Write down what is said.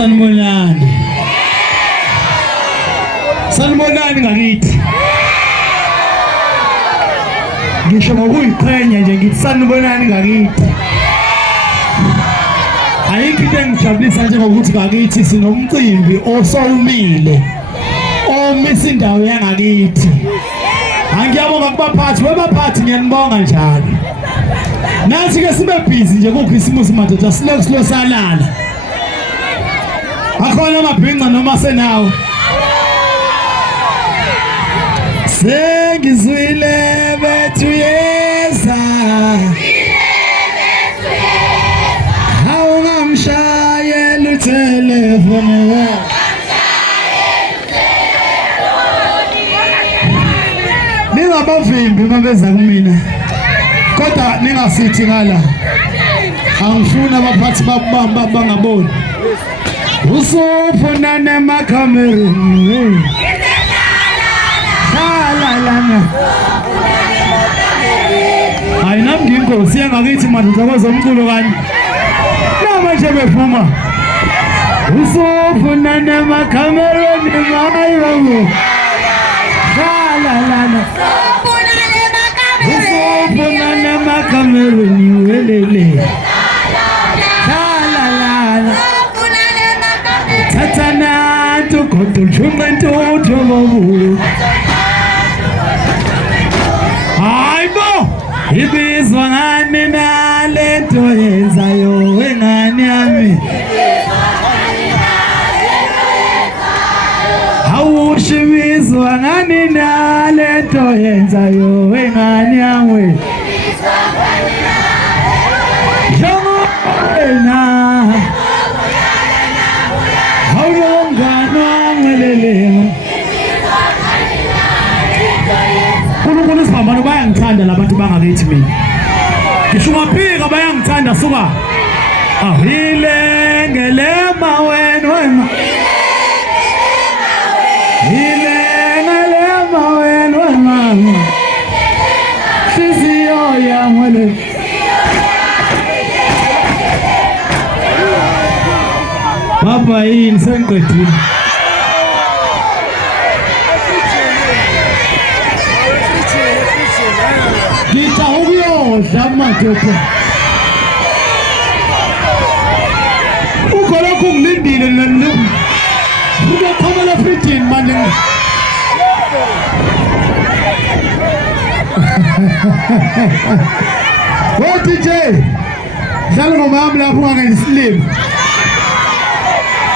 Sanibonani. Sanibonani ngakithi. Ngisho ngokuyiqhenya nje ngithi sanibonani ngakithi. Ayikho into engijabulisa njengokuthi ngakithi sinomcimbi osowumile. Omisa indawo yangakithi. Angiyabonga kubaphathi, webaphathi ngiyanibonga njalo. Nathi ke sibe busy nje kuKhisimusi madoda silokhu salala. Akhona amabhinqa noma senawo. Sengizwile bethu yeza. Awungamshayela utelefoni. Ningabavimbi mabeza kumina. Kodwa ningasithi ngala. Angifuna abaphathi babamba bangaboni. Usufuna nemakhamereni. La. Hayi nami nginkosi yangakithi madoda kwezomculo kanye. Namanje bevuma. Usufuna nemakhamereni mayiwo. La. Usufuna nemakhamereni welele. Tatana to control children to trouble. Ibizwa ngani nalento yenzayo wengane yami. Awushibizwa ngani nalento yenzayo wengane yami. Jomona Hawungana ngelele. Kuno sibambana bayangithanda labantu bangakithi mina. Ngisho maphika bayangithanda suka. Ahile ngelema wena. Hile ngelema wena. Sisiyo yamwele. Baba yini sengiqedile. Kita ukuyodla madoda. Ukhona kungilindile lana. Uzophuma la fridge manje. Wo DJ. Dlala ngoma yami lapho ungangisilimi.